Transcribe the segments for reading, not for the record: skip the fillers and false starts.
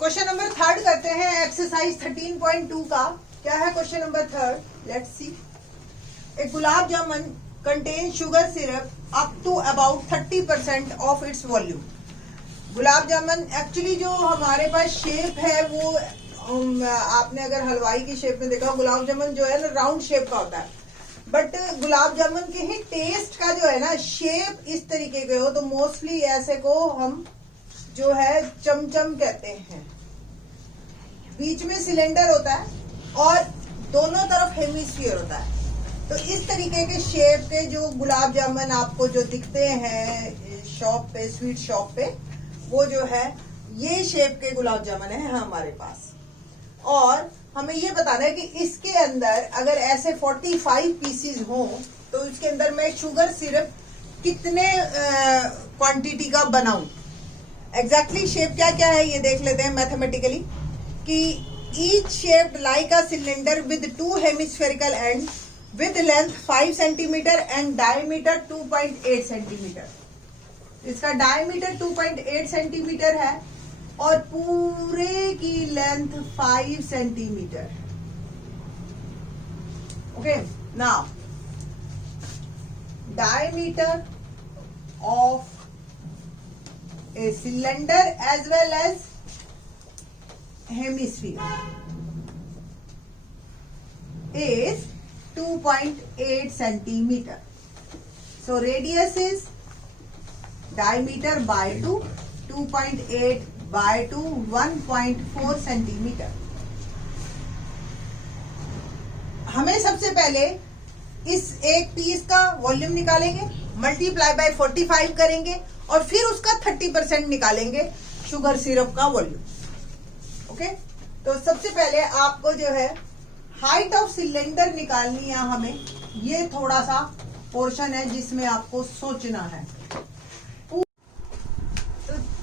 Question number third करते हैं exercise 13.2 का। क्या है question number third? Let's see. एक gulab jamun contain sugar syrup up to about 30% of its volume. Gulab jamun actually जो हमारे पास शेप है वो आपने अगर हलवाई की शेप में देखा, गुलाब जामुन जो है ना राउंड शेप का होता है, बट गुलाब जामुन के ही टेस्ट का जो है ना शेप इस तरीके के हो तो मोस्टली ऐसे को हम जो है चमचम कहते हैं। बीच में सिलेंडर होता है और दोनों तरफ हेमिस्फीयर होता है। तो इस तरीके के शेप के जो गुलाब जामुन आपको जो दिखते हैं शॉप पे, स्वीट शॉप पे, वो जो है ये शेप के गुलाब जामुन है हमारे पास। और हमें ये बताना है कि इसके अंदर अगर ऐसे 45 पीसीज हो तो इसके अंदर मैं शुगर सिरप कितने क्वांटिटी का बनाऊं। एग्जैक्टली शेप क्या क्या है ये देख लेते हैं मैथमेटिकली। कि each shaped like a cylinder with 2 hemispherical and with length 5 centimetre and diameter 2.8 centimetre. इसका डायमीटर 2.8 सेंटीमीटर है और पूरे की length 5 centimetre. Okay, now diameter of a cylinder as well as hemisphere is 2.8 centimeter. So radius is diameter by 2, 2.8 by 2, 1.4 centimeter. हमें सबसे पहले इस एक पीस का वॉल्यूम निकालेंगे, मल्टीप्लाई बाय 45 करेंगे और फिर उसका 30% निकालेंगे शुगर सिरप का वॉल्यूम। ओके, तो सबसे पहले आपको जो है हाइट ऑफ सिलेंडर निकालनी है हमें। ये थोड़ा सा पोर्शन है जिसमें आपको सोचना है।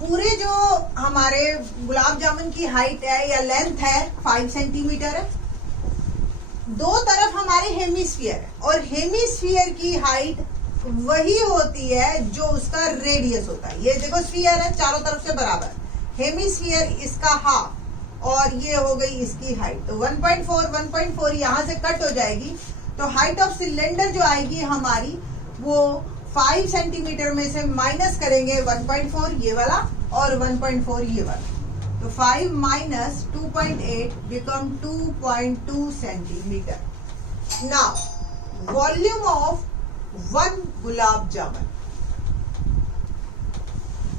पूरे जो हमारे गुलाब जामुन की हाइट है या लेंथ है 5 सेंटीमीटर है। दो तरफ हमारे हेमिस्फीयर है और हेमिस्फीयर की हाइट वही होती है जो उसका रेडियस होता है। ये देखो स्फीयर है चारों तरफ से बराबर, हेमिस्फीयर इसका हाफ और ये हो गई इसकी हाइट। तो 1.4 यहां से कट हो जाएगी तो हाइट ऑफ सिलेंडर जो आएगी हमारी वो 5 सेंटीमीटर में से माइनस करेंगे 1.4 ये वाला और 1.4 ये वाला। तो 5 minus 2.8 become 2.2 centimetre. Now volume of 1 gulab jamun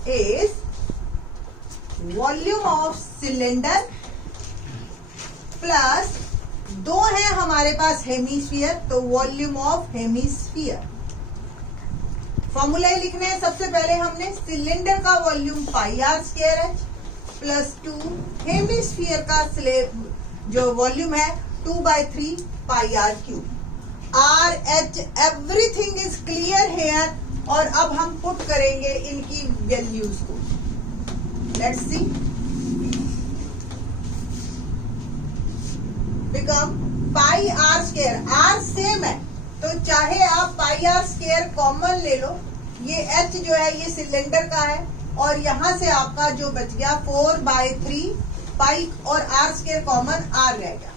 is volume of cylinder plus 2 है हमारे पास हेमिस्फीयर तो वॉल्यूम ऑफ हेमिस्फीयर। फॉर्मूला लिखने हैं सबसे पहले हमने सिलेंडर का वॉल्यूम πr² प्लस 2 हेमिस्फीयर का जो वॉल्यूम है 2/3 πr³। RH everything is clear here. और अब हम पुट करेंगे इनकी वैल्यूज को। Let's see. Become πr², r same है तो चाहे आप πr² कॉमन ले लो। ये h जो है ये सिलेंडर का है और यहां से आपका जो बच गया 4/3 पाई और r² कॉमन r रह गया।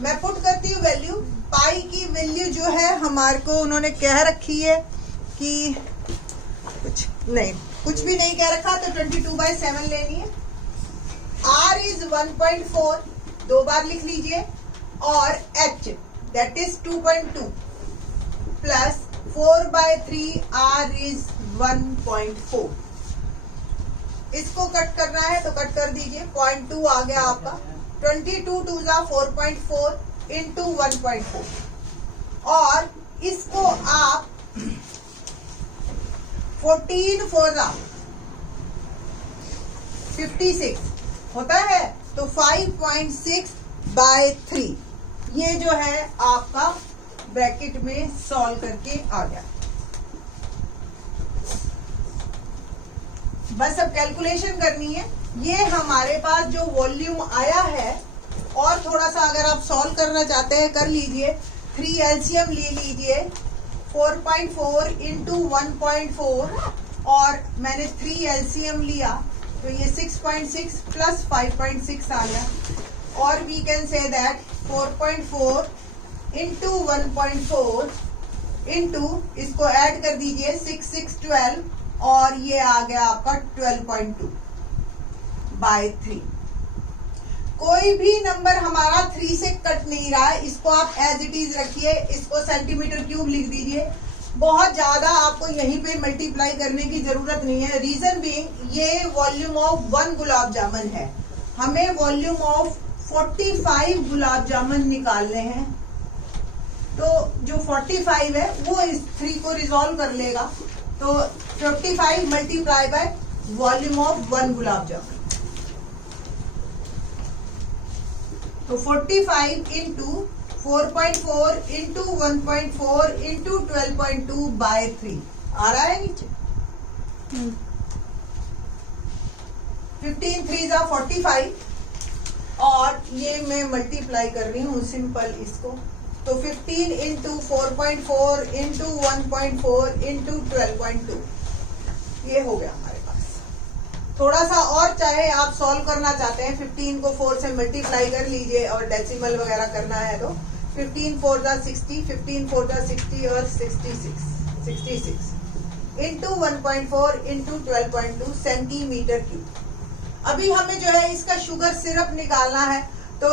मैं पुट करती हूँ वैल्यू। पाई की वैल्यू जो है हमारे को उन्होंने कह रखी है कि कुछ भी नहीं कह रखा तो 22/7 लेनी है। r इज 1.4 दो बार लिख लीजिए और h that is 2.2 plus 4/3 r is 1.4। इसको कट करना है तो कट कर दीजिए। 0.2 आ गया आपका। 22 2 4.4 इंटू 1.4 और इसको आप 14 4 56 होता है तो 5.6/3 ये जो है आपका ब्रैकेट में सॉल्व करके आ गया। बस अब कैलकुलेशन करनी है। ये हमारे पास जो वॉल्यूम आया है और थोड़ा सा अगर आप सॉल्व करना चाहते हैं कर लीजिए। 3 एलसीएम ले लीजिए। 4.4 इंटू 1.4 और मैंने 3 एलसीएम लिया तो ये 6.6 प्लस 5.6 आ गया, और we can say that 4.4 into 1.4 into इसको ऐड कर दीजिए 6 6 12, और ये आ गया आपका 12.2 बाय 3। कोई भी नंबर हमारा 3 से कट नहीं रहा है, इसको आप एज इट इज रखिए, इसको सेंटीमीटर क्यूब लिख दीजिए। बहुत ज्यादा आपको यहीं पे मल्टीप्लाई करने की जरूरत नहीं है। रीजन बीइंग ये वॉल्यूम ऑफ 1 गुलाब जामुन है, हमें वॉल्यूम ऑफ 45 गुलाब जामुन निकालने हैं। तो जो 45 है वो इस 3 को रिजॉल्व कर लेगा, तो 45 multiply by volume of 1 gulab jamun, तो 45 इंटू 4.4 इंटू 1.4 इंटू 12.2 बाय 3 आ रहा है नीचे। 15 3 जा 45, और ये मैं मल्टीप्लाई कर रही हूँ सिंपल इसको, तो 15 इंटू 4.4 इंटू 1.4 इंटू 12.2, ये हो गया हमारे पास। थोड़ा सा और चाहे आप सॉल्व करना चाहते हैं, 15 को 4 से मल्टीप्लाई कर लीजिए, और डेसिमल वगैरह करना है तो 15 4 जा 60, 15 4 जा 60 और 66 इंटू 1.4 इंटू 12.2 सेंटीमीटर क्यूब। अभी हमें जो है इसका शुगर सिरप निकालना है, तो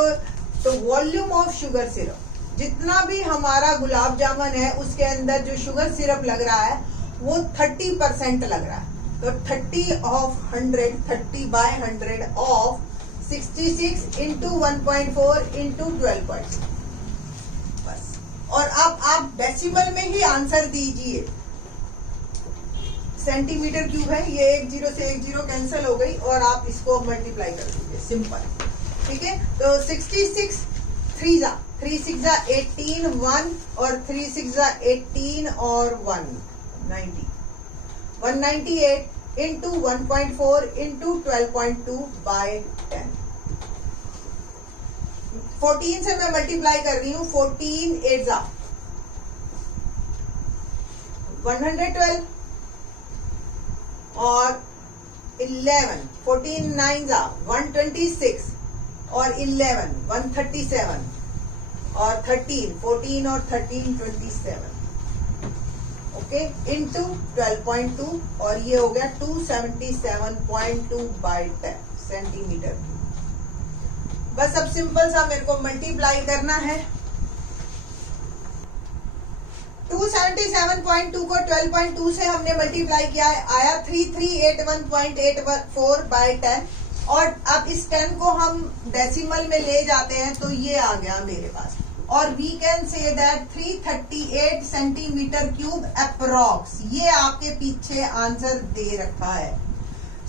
वॉल्यूम ऑफ शुगर सिरप, जितना भी हमारा गुलाब जामुन है उसके अंदर जो शुगर सिरप लग रहा है वो 30% लग रहा है, तो 30 of 100, 30 by 100 of 66 into 1.4 into 12.2, बस। और अब आप डेसिमल में ही आंसर दीजिए। सेंटीमीटर क्यूब है, ये 1 0 से 1 0 कैंसिल हो गई, और आप इसको मल्टीप्लाई कर दीजिए सिंपल, ठीक है। तो 66 3 जा 3 6 जा 18 1, और 3 6 जा 18 और 1 90, 198 इंटू 1.4 इंटू 12.2 बाय 10। 14 से मैं मल्टीप्लाई कर रही हूँ, 14 8 जा 112, और 11 14 9 जा 126, और 11 137, और 13 14 और 13 27, ओके, इंटू 12.2, और ये हो गया 277.2 बाय 10 सेंटीमीटर। बस अब सिंपल सा मेरे को मल्टीप्लाई करना है। 277.2 को 12.2 से हमने मल्टीप्लाई किया है, आया 3381.84 बाय 10, और अब इस 10 को हम डेसिमल में ले जाते हैं तो ये आ गया मेरे पास, और we can say that 338 centimetre cube approx. ये आपके पीछे आंसर दे रखा है।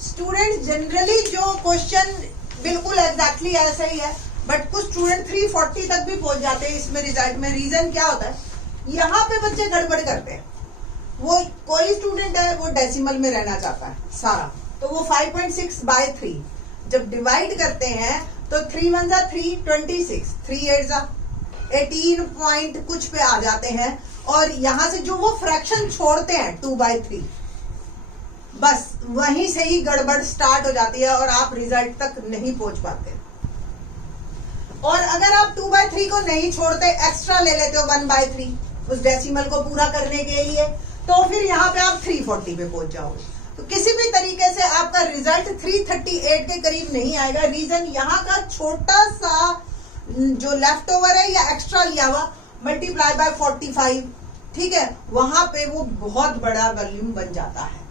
स्टूडेंट जनरली जो क्वेश्चन बिल्कुल एग्जैक्टली ऐसा ही है, बट कुछ स्टूडेंट 340 तक भी पहुंच जाते हैं इसमें रिजल्ट में। रीजन क्या होता है, यहाँ पे बच्चे गड़बड़ करते हैं। वो कोई स्टूडेंट है वो डेसिमल में रहना चाहता है सारा, तो वो 5.6 बाय 3 जब डिवाइड करते हैं तो 3 1 जा 3 26, 3 8 जा 18 पॉइंट कुछ पे आ जाते हैं, और यहां से जो वो फ्रैक्शन छोड़ते हैं 2 बाय 3, बस वहीं से ही गड़बड़ स्टार्ट हो जाती है और आप रिजल्ट तक नहीं पहुंच पाते। और अगर आप 2 बाय 3 को नहीं छोड़ते, एक्स्ट्रा ले लेते हो 1 बाय 3 उस डेसिमल को पूरा करने के लिए, तो फिर यहाँ पे आप 340 पे पहुंच जाओगे। तो किसी भी तरीके से आपका रिजल्ट 338 के करीब नहीं आएगा। रीजन यहाँ का छोटा सा जो लेफ्ट ओवर है या एक्स्ट्रा लिया हुआ मल्टीप्लाई बाय 45, ठीक है, वहां पे वो बहुत बड़ा वॉल्यूम बन जाता है।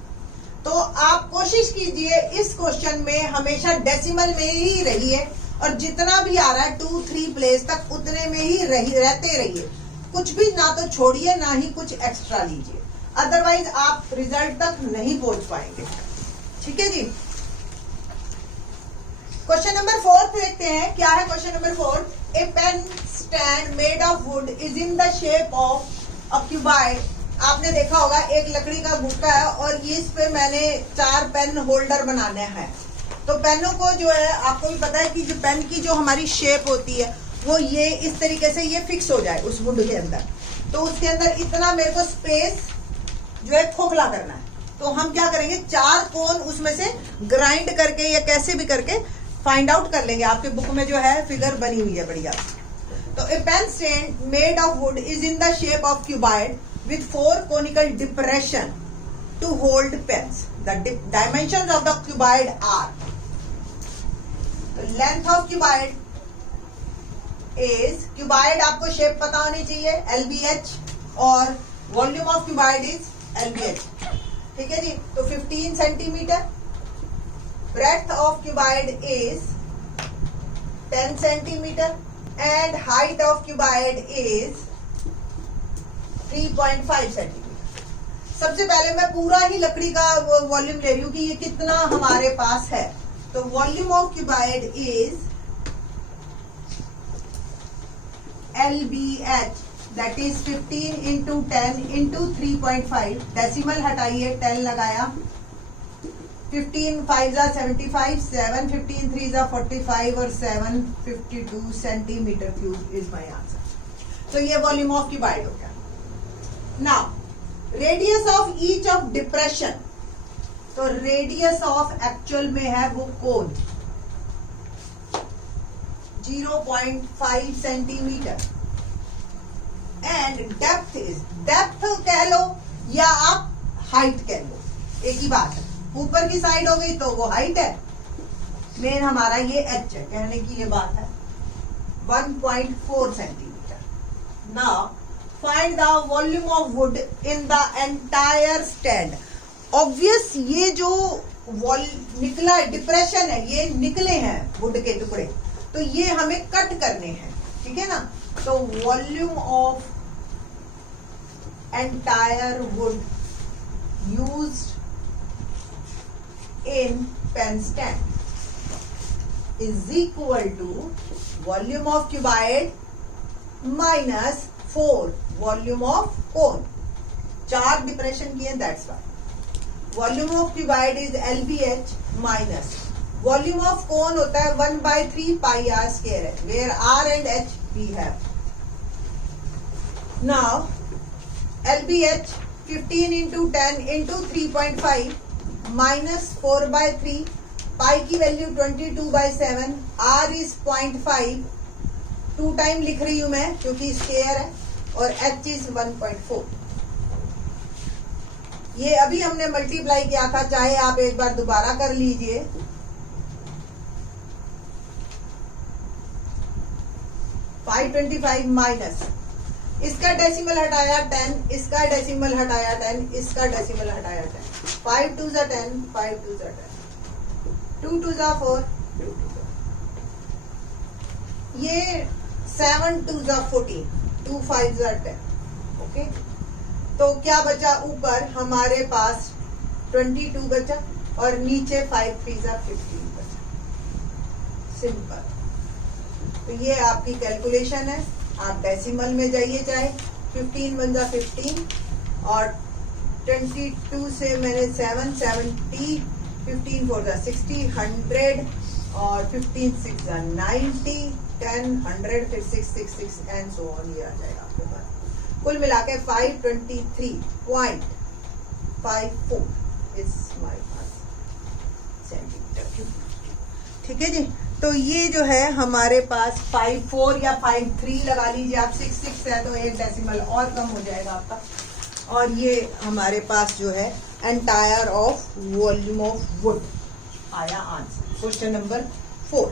तो आप कोशिश कीजिए इस क्वेश्चन में हमेशा डेसिमल में ही रहिए, और जितना भी आ रहा है 2 3 प्लेस तक उतने में ही रहते रहिए। कुछ भी ना तो छोड़िए ना ही कुछ एक्स्ट्रा लीजिए, अदरवाइज आप रिजल्ट तक नहीं पहुंच पाएंगे। ठीक है जी। क्वेश्चन नंबर 4 देखते हैं, क्या है question number 4। A pen stand made of wood is in the shape of a cuboid. आपने देखा होगा एक लकड़ी का गुक्का है, और ये इस पे मैंने 4 पेन होल्डर बनाने हैं। तो पेनों को जो है, आपको भी पता है कि जो पेन की जो हमारी शेप होती है वो ये इस तरीके से ये फिक्स हो जाए उस वुड के अंदर। तो उसके अंदर इतना मेरे को स्पेस जो है खोखला करना है। तो हम क्या करेंगे, 4 कोन उसमें से ग्राइंड करके या कैसे भी करके फाइंड आउट कर लेंगे। आपके बुक में जो है फिगर बनी हुई है बढ़िया। तो a pen stand made of wood is in the shape of cuboid with 4 conical depression to hold pens. The dimensions of the cuboid are, length of cuboid is, cuboid आपको shape पता होनी चाहिए, LBH, और volume of cuboid is LBH। ठीक है जी। तो 15 centimetre, breadth of cuboid is 10 centimeter and height of cuboid is 3.5 centimeter। सबसे पहले मैं पूरा ही लकड़ी का वॉल्यूम ले रही हूँ कि ये कितना हमारे पास है। तो volume of cuboid is LBH, that is 15 into 10 into 3.5। Decimal हटाइए, 10 लगाया, 15 5 जा 75, 7 15 3 जा 45 और 7 52 centimetre cube is my answer. तो ये वॉल्यूम ऑफ क्यूबॉइड हो गया। Now radius of each of depression, तो रेडियस ऑफ एक्चुअल में है वो कोन 0.5 centimetre and depth is, depth कह लो या आप हाइट कह लो, एक ही बात है। ऊपर की साइड हो गई तो वो हाइट है, मेन हमारा ये एच है, कहने की ये बात है 1.4 centimetre. Now find the volume of would in the entire stand. Obvious ये जो निकला है डिप्रेशन है, ये निकले हैं वुड के टुकड़े, तो ये हमें कट करने हैं, ठीक है ना। तो volume of entire would used in pen stand is equal to volume of cuboid minus 4 volume of cone। 4 depression किए, that's why volume of cuboid is LBH minus volume of cone होता है 1/3 pi r square है, where r and h we have। now LBH 15 into 10 into 3.5 minus 4/3, पाई की value 22/7, r is 0.5, 2 time लिख रही हूं मैं क्योंकि स्क्वायर है, और h इज 1.4। ये अभी हमने मल्टीप्लाई किया था, चाहे आप एक बार दोबारा कर लीजिए। 525 माइनस इसका डेसिमल हटाया 10, इसका डेसिमल हटाया 10, इसका डेसिमल हटाया 10, 5 2 जा 10, 5 2 जा 10, 2 2 जा 4, 2 2 जा, ये 7 2 जा 14, 2 5 जा 10। ओके, तो क्या बचा, ऊपर हमारे पास 22 बचा और नीचे 5 3 जा 15 बचा। सिंपल। तो ये आपकी कैलकुलेशन है। आप डेसिमल में जाइए, चाहे 15 1 जा 15 और 22 से मैंने 7 70, 15 4 जा 60, 100 और 15 6 जा 90, 10 100, फिर 6 6 6 एंड सो ऑन, ये आ जाएगा आपके पास। कुल मिला के 523.54 इज माय सेंटीमीटर क्यूब। ठीक है जी। तो ये जो है हमारे पास 54 या 53 लगा लीजिए आप, 6 6 है तो एक डेसिमल और कम हो जाएगा आपका। और ये हमारे पास जो है entire of volume of would आया आंसर, क्वेश्चन नंबर 4।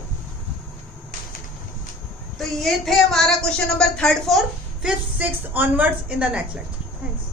तो ये थे हमारा question number 3rd 4th 5th 6th onwards in the next lecture. Thanks.